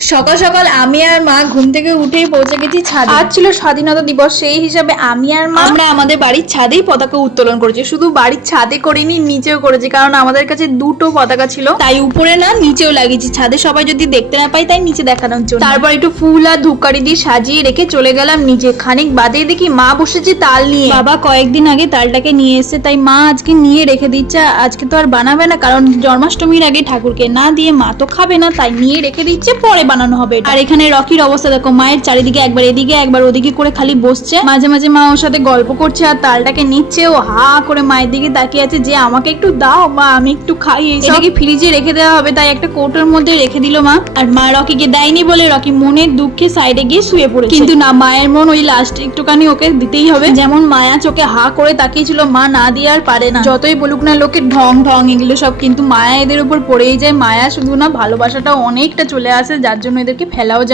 সকাল সকাল আমি আর মা ঘুম থেকে উঠেই পৌঁছে গেছি ছাদে। আজ ছিল স্বাধীনতা দিবস সেই হিসাবে আমি আর মা আমরা আমাদের বাড়ির ছাদেই পতাকা উত্তোলন করেছি। শুধু বাড়ির ছাদে করিনি নিচেও করেছি কারণ আমাদের কাছে দুটো পতাকা ছিল। তাই উপরে না নিচেও লাগিয়েছি। ছাদে সবাই যদি দেখতে না পাই তাই নিচে দেখানোর জন্য। তারপর একটু ফুল আর ধূপকাঠি দিয়ে সাজিয়ে রেখে চলে গেলাম নিচে। খানিক বাদে দেখি মা বসেছে তাল নিয়ে। বাবা কয়েকদিন আগে তালটাকে নিয়ে এসেছে তাই মা আজকে নিয়ে রেখে দিচ্ছে। আজকে তো আর বানাবে না কারণ জন্মাষ্টমীর আগে ঠাকুরকে না দিয়ে মা তো খাবে না তাই নিয়ে রেখে দিচ্ছে পরে বানানো হবে আর এখানে রকির অবস্থা দেখো মায়ের চারিদিকে একবার এদিকে একবার ওদিকে করে খালি বসছে। মাঝে মাঝে মা ওর সাথে গল্প করছে আর তালটাকে নিচ্ছে ও হা করে মায়ের দিকে তাকিয়ে আছে যে আমাকে একটু দাও মা আমি একটু খাই। এটাকে ফ্রিজে রেখে দেওয়া হবে তাই একটা কৌটোর মধ্যে রেখে দিল মা। আর মা রকিকে দেয়নি বলে রকি মনের দুঃখে সাইডে গিয়ে শুয়ে পড়েছে। কিন্তু না মায়ের মন ওই লাস্ট একটুখানি ওকে দিতেই হবে। যেমন মায়া চোখে হা করে তাকিয়েছিল মা না দিয়ে আর পারে না। যতই বলুক না লোকে ঢং ঢং এগুলো সব কিন্তু মায়া এদের উপর পড়েই যায়। মায়া শুধু না ভালোবাসাটা অনেকটা চলে আসে যার জন্য এদেরকে ফেলাও যায়।